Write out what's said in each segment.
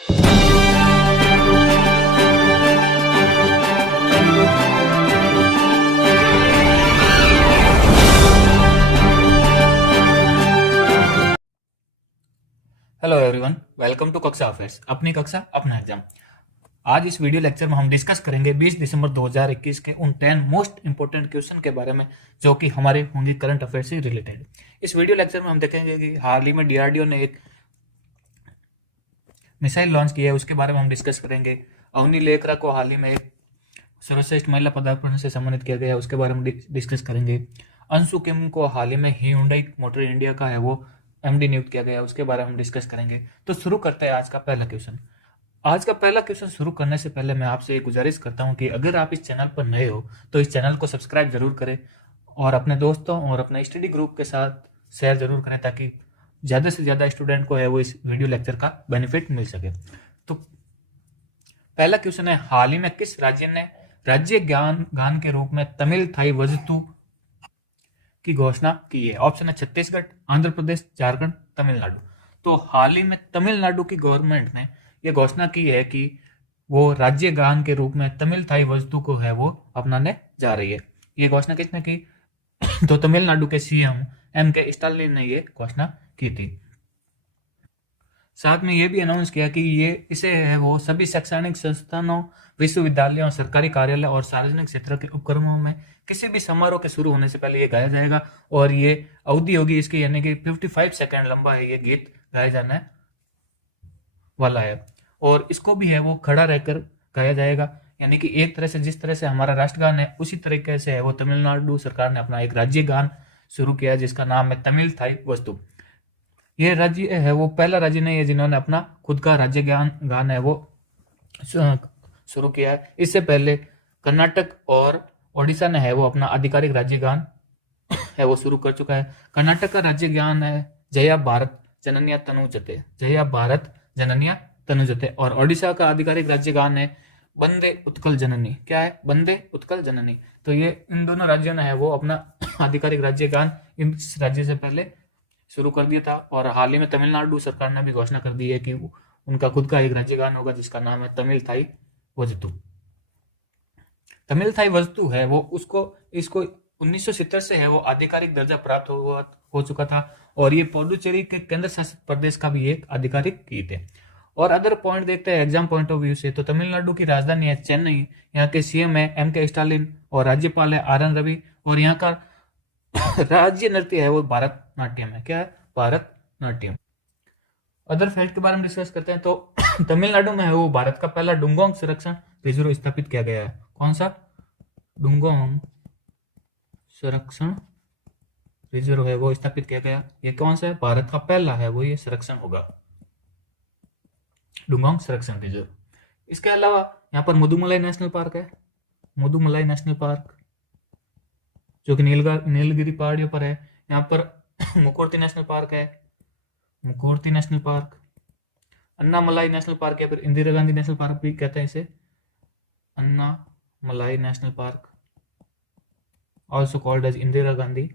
Hello everyone, welcome to कक्षा affairs. अपनी कक्षा अपना एग्जाम। आज इस वीडियो लेक्चर में हम डिस्कस करेंगे 20 दिसंबर 2021 के उन 10 मोस्ट इंपोर्टेंट क्वेश्चन के बारे में जो कि हमारे होंगे करंट अफेयर से रिलेटेड। इस वीडियो लेक्चर में हम देखेंगे कि हाल ही में डीआरडीओ ने एक मिसाइल लॉन्च की है, उसके बारे में हम डिस्कस करेंगे। अवनी लेखरा को हाल ही में एक सर्वश्रेष्ठ महिला पदार्पण से सम्मानित किया गया, उसके बारे में डिस्कस करेंगे। अंशु किम को हाल ही में hyundai मोटर इंडिया का है वो एमडी नियुक्त किया गया, उसके बारे में हम डिस्कस करेंगे। तो शुरू करते हैं आज का पहला क्वेश्चन। आज का पहला क्वेश्चन शुरू करने से पहले मैं आपसे एक गुजारिश करता हूं कि अगर आप इस चैनल पर नए हो तो इस चैनल को सब्सक्राइब जरूर करें और अपने दोस्तों और अपने स्टडी ग्रुप के साथ शेयर जरूर करें ताकि ज़्यादा से ज़्यादा स्टूडेंट को है वो इस वीडियो लेक्चर का बेनिफिट मिल सके। तो पहला क्वेश्चन है, हाल ही में किस राज्य ने राज्य गान के रूप में तमिल थाई वस्तु की घोषणा की है? ऑप्शन है छत्तीसगढ़, आंध्र प्रदेश, झारखंड, तमिलनाडु। तो हाल ही में तमिलनाडु की गवर्नमेंट ने यह घोषणा की है कि वो राज्य गान के रूप में तमिल थाई वस्तु को है वो अपनाने जा रही है। ये घोषणा किसने की? तो तमिलनाडु के सीएम एम.के. स्टालिन ने ये घोषणा की थी। साथ में ये भी अनाउंस किया कि ये इसे है वो सभी शैक्षणिक संस्थानों, विश्वविद्यालयों, सरकारी कार्यालय और सार्वजनिक क्षेत्र के उपक्रमों में किसी भी समारोह के शुरू होने से पहले ये गाया जाएगा और ये अवधि होगी इसकी, यानी कि 55 सेकंड लंबा है ये गीत गाया जाने वाला है। और इसको भी है वो खड़ा रहकर गाया जाएगा, यानी कि एक तरह से जिस तरह से हमारा राष्ट्रगान है उसी तरीके से है वो तमिलनाडु सरकार ने अपना एक राज्य गान शुरू किया जिसका नाम है तमिल थाई वस्तु। ये राज्य है वो पहला राज्य नहीं है जिन्होंने अपना खुद का राज्य गान है वो शुरू किया है। इससे पहले कर्नाटक और ओडिशा ने है वो अपना आधिकारिक राज्य गान है वो शुरू कर चुका है। कर्नाटक का राज्य गान है जया भारत जननिया तनुजते, जया भारत जननिया तनुजते। और ओडिशा का आधिकारिक राज्य गान है वंदे उत्कल जननी। क्या है? वंदे उत्कल जननी। तो ये इन दोनों राज्यों ने है वो अपना आधिकारिक राज्य गान इस राज्य से पहले शुरू कर दिया था। और हाल ही में तमिलनाडु सरकार ने भी घोषणा कर दी है कि उनका खुद का एक राज्य गान होगा जिसका नाम है तमिल थाई वस्तु। तमिल थाई वस्तु है वो इसको 1970 से है वो आधिकारिक दर्जा प्राप्त हो चुका था और ये पुडुचेरी के केंद्र शासित प्रदेश का भी एक आधिकारिक गीत है। और अदर पॉइंट देखते हैं एग्जाम पॉइंट ऑफ व्यू से, तो तमिलनाडु की राजधानी है चेन्नई, यहाँ के सीएम है एम.के. स्टालिन और राज्यपाल है आर.एन. रवि और यहाँ का राज्य नृत्य है वो भारतनाट्यम है। क्या है? भारतनाट्यम। अदर फैक्ट के बारे में डिस्कस करते हैं तो तमिलनाडु में है वो भारत का पहला डुंगोंग संरक्षण रिजर्व स्थापित किया गया है। कौन सा? डुंगोंग संरक्षण रिजर्व है वो स्थापित किया गया। ये कौन सा है? भारत का पहला है वो ये संरक्षण होगा, डुंगोंग संरक्षण रिजर्व। इसके अलावा यहाँ पर मुदुमलाई नेशनल पार्क है, मुदुमलाई नेशनल पार्क जो कि नीलगिरी पहाड़ियों पर है। यहाँ पर मुकोर्ती नेशनल पार्क है, Mukurthi national park, Annamalai national park या फिर इंदिरा गांधी नेशनल पार्क भी कहते हैं इसे, Annamalai national Park, also called as Indira Gandhi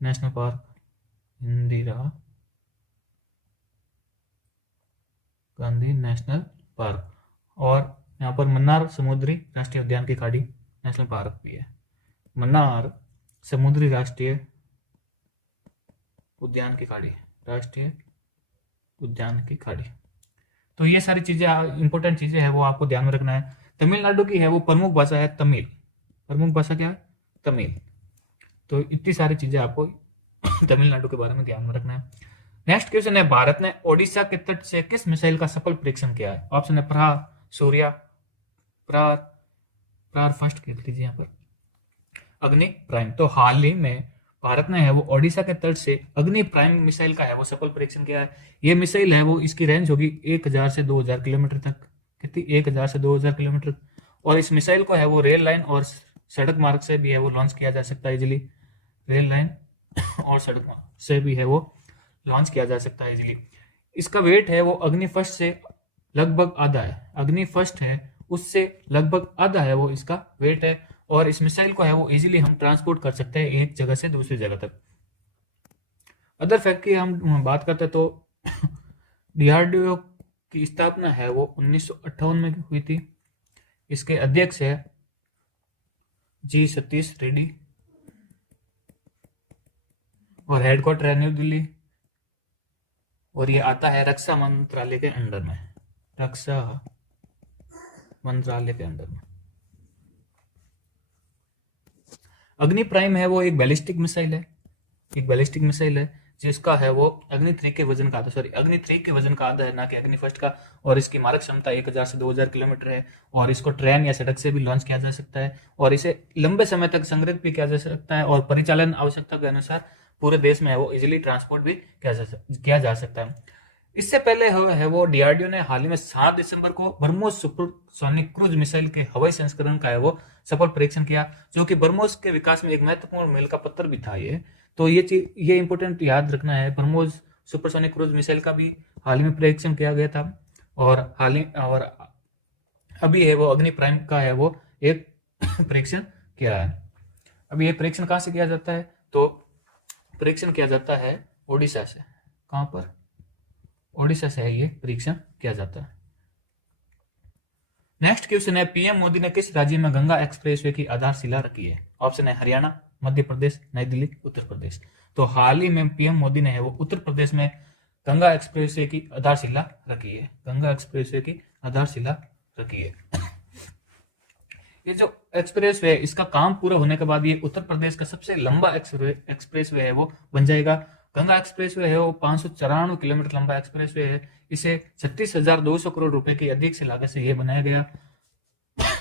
National Park, Indira Gandhi National Park. और यहाँ पर मन्नार समुद्री राष्ट्रीय उद्यान की खाड़ी नेशनल पार्क भी है, मन्नार समुद्री राष्ट्रीय उद्यान की खाड़ी, राष्ट्रीय उद्यान की खाड़ी। तो ये सारी चीजें इंपॉर्टेंट चीजें हैं वो आपको ध्यान में रखना है। तमिलनाडु की है वो प्रमुख भाषा है तमिल। प्रमुख भाषा क्या है? तमिल। तो इतनी सारी चीजें आपको तमिलनाडु के बारे में ध्यान में रखना है। नेक्स्ट क्वेश्चन है, भारत ने ओडिशा के तट से किस मिसाइल का सफल परीक्षण किया है? ऑप्शन है प्रहार, सूर्या, प्रहार फर्स्ट लिख लीजिए यहाँ पर, अग्नि प्राइम। तो हाल ही में भारत ने है वो ओडिशा के तट से अग्नि प्राइम मिसाइल का है वो सफल परीक्षण किया है। ये मिसाइल है वो इसकी रेंज होगी 1000 से 2000 किलोमीटर तक। कितनी? 1000 से 2000 किलोमीटर। और इस मिसाइल को है वो रेल लाइन और सड़क मार्ग से भी है वो लॉन्च किया जा सकता है इजिली। रेल लाइन और सड़क मार्ग से भी है वो लॉन्च किया जा सकता है इजिली। इसका वेट है वो अग्नि फर्स्ट से लगभग आधा है। अग्नि फर्स्ट है उससे लगभग आधा है वो इसका वेट है। और इस मिसाइल को है वो इजीली हम ट्रांसपोर्ट कर सकते हैं एक जगह से दूसरी जगह तक। अदर फैक्ट की हम बात करते हैं तो डीआरडीओ की स्थापना है वो 1958 में हुई थी। इसके अध्यक्ष है जी सतीश रेड्डी और हेडक्वार्टर है न्यू दिल्ली, और ये आता है रक्षा मंत्रालय के अंडर में, रक्षा मंत्रालय के अंडर में। अग्नि प्राइम है वो एक बैलिस्टिक मिसाइल है, एक बैलिस्टिक मिसाइल है जिसका है वो अग्नि 3 के वजन का आधा, सॉरी अग्नि 3 के वजन का आधा है, ना कि अग्नि फर्स्ट का। और इसकी मारक क्षमता 1000 से 2000 किलोमीटर है, और इसको ट्रेन या सड़क से भी लॉन्च किया जा सकता है, और इसे लंबे समय तक संग्रहित भी किया जा सकता है, और परिचालन आवश्यकता के अनुसार पूरे देश में है वो इजिली ट्रांसपोर्ट भी किया जा सकता है। इससे पहले है वो डीआरडीओ ने हाल ही में 7 दिसंबर को ब्रह्मोस सुपरसोनिक क्रूज मिसाइल के हवाई संस्करण का है वो सफल परीक्षण किया, जो कि ब्रह्मोस के विकास में एक महत्वपूर्ण मील का पत्थर भी था ये। तो ये चीज, ये इंपॉर्टेंट याद रखना है, ब्रह्मोस सुपरसोनिक क्रूज मिसाइल का भी हाल ही में परीक्षण किया गया था, और अभी है वो अग्नि प्राइम का है वो एक परीक्षण किया है। अभी ये परीक्षण कहाँ से किया जाता है, तो परीक्षण किया जाता है ओडिशा से। कहाँ पर? ओडिशा से है ये परीक्षण किया जाता है। नेक्स्ट क्वेश्चन है, पीएम मोदी ने किस राज्य में गंगा एक्सप्रेसवे की आधारशिला रखी है? ऑप्शन है हरियाणा, मध्य प्रदेश, नई दिल्ली, उत्तर प्रदेश। तो हाल ही में पीएम मोदी ने है वो उत्तर प्रदेश में गंगा एक्सप्रेसवे की आधारशिला रखी है, गंगा एक्सप्रेसवे की आधारशिला रखी है। ये जो एक्सप्रेसवे है इसका काम पूरा होने के बाद ये उत्तर प्रदेश का सबसे लंबा एक्सप्रेसवे है वो बन जाएगा। गंगा एक्सप्रेसवे है वो 594 किलोमीटर लंबा एक्सप्रेसवे है। इसे 36,200 करोड़ रुपए की अधिक से लागत से ये बनाया गया,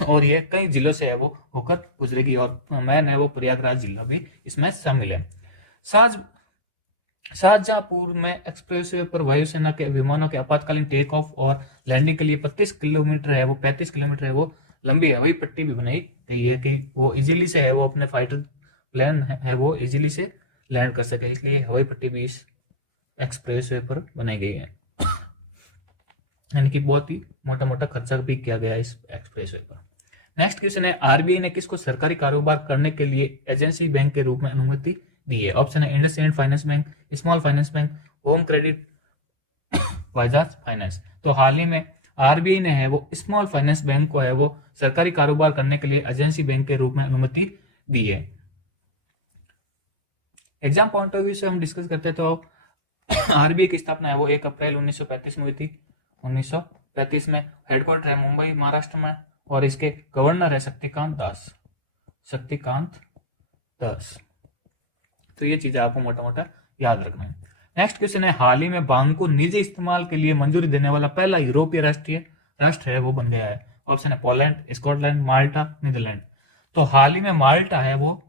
और ये कई जिलों से है वो होकर गुजरेगी, और मैन है वो प्रयागराज जिला भी इसमें शामिल है। शाहजहांपुर में एक्सप्रेसवे पर वायुसेना के विमानों के आपातकालीन टेक ऑफ और लैंडिंग के लिए 35 किलोमीटर है वो लंबी हवाई पट्टी भी बनाई गई है कि वो इजीली से है वो अपने फाइटर प्लेन है वो इजीली से लैंड कर सके, इसलिए हवाई पट्टी भी इस एक्सप्रेसवे पर बनाई गई है। यानी कि बहुत ही मोटा मोटा खर्चा भी किया गया इस एक्सप्रेसवे पर। नेक्स्ट क्वेश्चन है, आरबीआई ने किसको सरकारी कारोबार करने के लिए एजेंसी बैंक के रूप में अनुमति दी है? ऑप्शन है IndusInd finance bank, small finance bank, home credit, Bajaj finance. तो हाल ही में आरबीआई ने है वो स्मॉल फाइनेंस बैंक को है वो सरकारी कारोबार करने के लिए एजेंसी बैंक के रूप में अनुमति दी है। एग्जाम पॉइंट ऑफ व्यू से हम डिस्कस करते हैं तो आरबीआई की स्थापना है वो 1 अप्रैल 1935 में हुई थी। 1935 में हेडक्वार्टर है मुंबई महाराष्ट्र में, और इसके गवर्नर है शक्तिकांत दास। तो ये चीजें आपको मोटा मोटा याद रखना है। नेक्स्ट क्वेश्चन है, हाल ही में भांग को निजी इस्तेमाल के लिए मंजूरी देने वाला पहला यूरोपीय राष्ट्र है वो बन गया है। ऑप्शन है पोलैंड, स्कॉटलैंड, माल्टा, नीदरलैंड। तो हाल ही में माल्टा है वो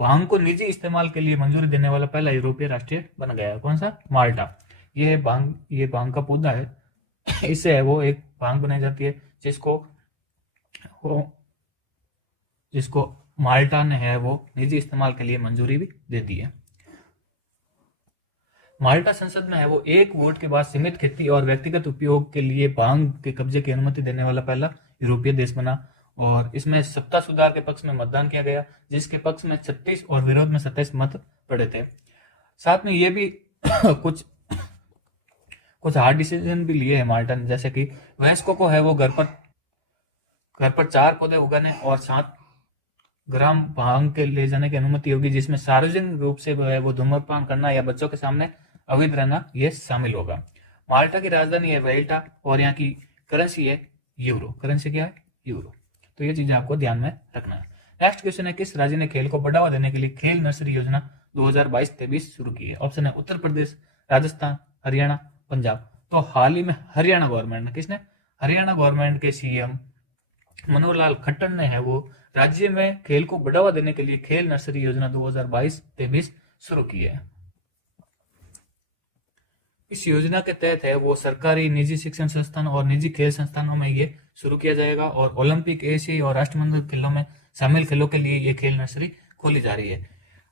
भांग को निजी इस्तेमाल के लिए मंजूरी देने वाला पहला यूरोपीय राष्ट्र बन गया है। कौन सा? माल्टा। ये भांग का पौधा है, इससे है वो एक भांग बनाई जाती है जिसको माल्टा ने है वो निजी इस्तेमाल के लिए मंजूरी भी दे दी है। माल्टा संसद में है वो 1 वोट के बाद सीमित खेती और व्यक्तिगत उपयोग के लिए भांग के कब्जे की अनुमति देने वाला पहला यूरोपीय देश बना, और इसमें सत्ता सुधार के पक्ष में मतदान किया गया, जिसके पक्ष में 36 और विरोध में 27 मत पड़े थे। साथ में ये भी कुछ हार्ड डिसीजन भी लिए हैं माल्टा ने, जैसे कि वयस्कों को है वो घर पर 4 पौधे उगाने और 7 ग्राम भांग के ले जाने की अनुमति होगी, जिसमें सार्वजनिक रूप से वो धूम्रपान करना या बच्चों के सामने अवैध रहना ये शामिल होगा। माल्टा की राजधानी है वेल्टा, और यहाँ की करेंसी है यूरो। करेंसी क्या है? यूरो। तो ये चीजें आपको ध्यान में रखना है। नेक्स्ट क्वेश्चन है, किस राज्य ने खेल को बढ़ावा देने के लिए खेल नर्सरी योजना 2022-23 शुरू की है? ऑप्शन है उत्तर प्रदेश, राजस्थान, हरियाणा, पंजाब। तो हाल ही में हरियाणा गवर्नमेंट ने, किसने? हरियाणा गवर्नमेंट के सीएम मनोहर लाल खट्टर ने है वो राज्य में खेल को बढ़ावा देने के लिए खेल नर्सरी योजना 2022-23 शुरू की है। इस योजना के तहत है वो सरकारी, निजी शिक्षण संस्थान और निजी खेल संस्थानों में ये शुरू किया जाएगा, और ओलंपिक, एशियाई और राष्ट्रमंडल खेलों में शामिल खेलों के लिए ये खेल नर्सरी खोली जा रही है।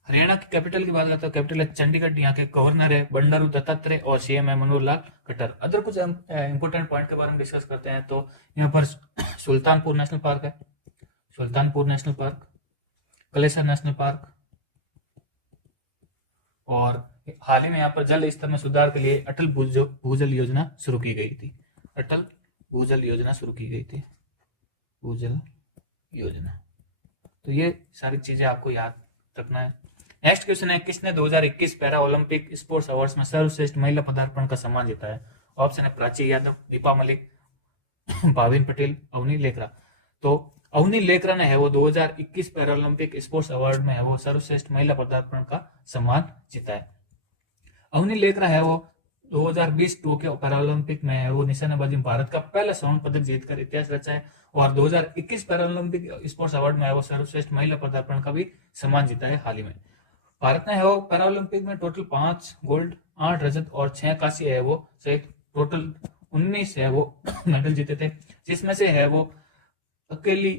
हरियाणा की कैपिटल की बात करते हैं, कैपिटल है चंडीगढ़। यहाँ के गवर्नर है बंडारू दत्तात्रेय और सीएम है मनोहर लाल खट्टर। अदर कुछ इंपोर्टेंट पॉइंट के बारे में डिस्कस करते हैं तो यहाँ पर सुल्तानपुर नेशनल पार्क है, Sultanpur national park, Kalesar national Park, और हाल ही में यहाँ पर जल स्तर में सुधार के लिए अटल भूजल योजना शुरू की गई थी। अटल भूजल योजना शुरू की गई थी, भूजल योजना। तो ये सारी चीजें आपको याद रखना है। नेक्स्ट क्वेश्चन है, किसने 2021 पैरा ओलंपिक स्पोर्ट्स अवार्ड्स में सर्वश्रेष्ठ महिला पदार्पण का सम्मान जीता है? ऑप्शन है प्राची यादव, दीपा मलिक, भाविन पटेल, अवनी लेखरा। तो अवनी लेखरा ने है वो 2021 पैरालंपिक स्पोर्ट्स अवार्ड में है वो सर्वश्रेष्ठ महिला पदार्पण का सम्मान जीता है। अवनी लेखरा है वो 2020 टोक्यो पैरालंपिक में है वो निशानेबाजी में भारत का पहला स्वर्ण पदक जीतकर इतिहास रचा है, और 2021 पैरालंपिक स्पोर्ट्स अवार्ड में है वो सर्वश्रेष्ठ महिला पदार्पण का भी सम्मान जीता है हाल ही में। भारत ने है वो पैरालंपिक में टोटल 5 गोल्ड, 8 रजत और 6 कांस्य है वो सहित टोटल 19 है वो मेडल जीते थे, जिसमें से है वो अकेली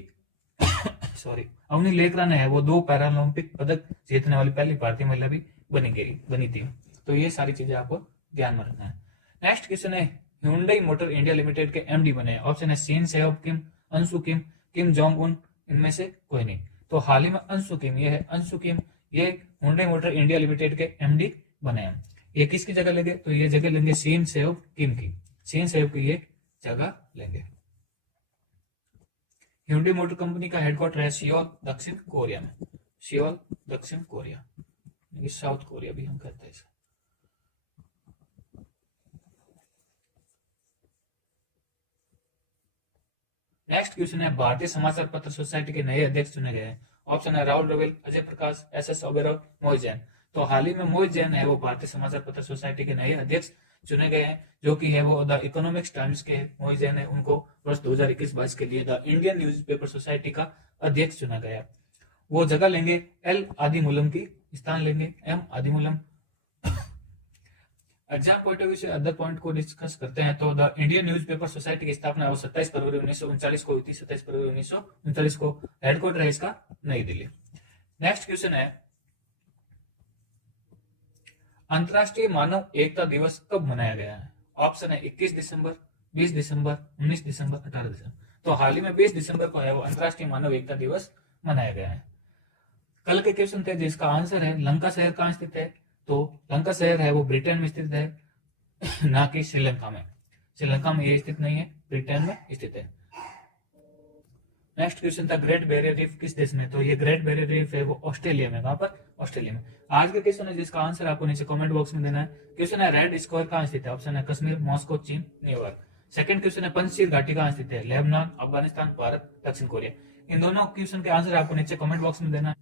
अवनी लेखरा ने है वो 2 पैरालंपिक पदक जीतने वाली पहली भारतीय महिला भी बनी थी। तो ये सारी चीजें आपको ध्यान में रखना है। नेक्स्ट क्वेश्चन है, Hyundai मोटर इंडिया लिमिटेड के एमडी बने। ऑप्शन है शिन सेओब किम, अंशु किम, किम जोंग उन, इनमें से कोई नहीं। तो हाल ही में अंशु किम, ये है अंशु किम, ये Hyundai मोटर इंडिया लिमिटेड के एमडी बने हैं। ये किसकी जगह लेंगे? तो ये जगह लेंगे शिन सेओब किम की, शिन सेओब की ये जगह लेंगे। Hyundai मोटर कंपनी का हेडक्वार्टर है सियोल, दक्षिण कोरिया में, सियोल दक्षिण कोरिया, साउथ कोरिया भी हम कहते हैं इसे। नेक्स्ट क्वेश्चन है, भारतीय समाचार पत्र सोसाइटी के नए अध्यक्ष चुने गए हैं। ऑप्शन है राहुल रविल, अजय प्रकाश, एस ओबेरॉय, मोहित जैन। तो हाल ही में मोहित जैन है वो भारतीय समाचार पत्र सोसाइटी के नए अध्यक्ष चुने गए हैं, जो कि है वो द इकोनॉमिक्स टाइम्स के मोहित जैन है, उनको वर्ष 2021-22 के लिए द इंडियन न्यूज़पेपर सोसाइटी का अध्यक्ष चुना गया। वो जगह लेंगे एल आदिमूलम की, स्थान लेंगे M Adimoolam. Exam point of view से अदर पॉइंट को डिस्कस करते हैं तो द इंडियन न्यूज़पेपर सोसाइटी की स्थापना वो 27 फरवरी 1939 को हुई थी, 27 फरवरी 1939 को। हेडक्वार्टर है इसका नई दिल्ली। नेक्स्ट क्वेश्चन है, अंतरराष्ट्रीय मानव एकता दिवस कब मनाया गया है? ऑप्शन है 21 दिसंबर, 20 दिसंबर, 19 दिसंबर, 18 दिसंबर। तो हाल ही में 20 दिसंबर को है वो अंतरराष्ट्रीय मानव एकता दिवस मनाया गया है। कल के क्वेश्चन थे जिसका आंसर है लंका शहर कहाँ स्थित है? तो लंका शहर है वो ब्रिटेन में स्थित है, ना कि श्रीलंका में। श्रीलंका में ये स्थित नहीं है, ब्रिटेन में स्थित है। नेक्स्ट क्वेश्चन था, ग्रेट बैरियर रीफ किस देश में? तो ये ग्रेट बैरियर रीफ है वो ऑस्ट्रेलिया में। कहां पर? ऑस्ट्रेलिया में। आज का क्वेश्चन है जिसका आंसर आपको नीचे कमेंट बॉक्स में देना है। क्वेश्चन है, रेड स्क्वायर कहां स्थित है? ऑप्शन है कश्मीर, मॉस्को, चीन, न्यूयॉर्क। सेकंड क्वेश्चन है, पंजशीर घाटी कहां स्थित है? लेबनान, अफगानिस्तान, भारत, दक्षिण कोरिया। इन दोनों क्वेश्चन के आंसर आपको नीचे कमेंट बॉक्स में देना है।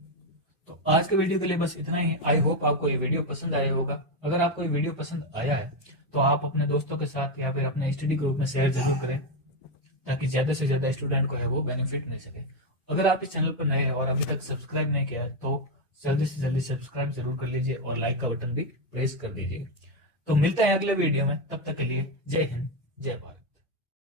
तो आज के वीडियो के लिए बस इतना ही। आई होप आपको ये वीडियो पसंद आया होगा। अगर आपको ये वीडियो पसंद आया है तो आप अपने दोस्तों के साथ या फिर अपने स्टडी ग्रुप में शेयर जरूर करें, ताकि ज्यादा से ज्यादा स्टूडेंट को है वो बेनिफिट मिल सके। अगर आप इस चैनल पर नए हैं और अभी तक सब्सक्राइब नहीं किया है तो जल्दी से जल्दी सब्सक्राइब जरूर कर लीजिए और लाइक का बटन भी प्रेस कर दीजिए। तो मिलते हैं अगले वीडियो में, तब तक के लिए जय हिंद, जय भारत।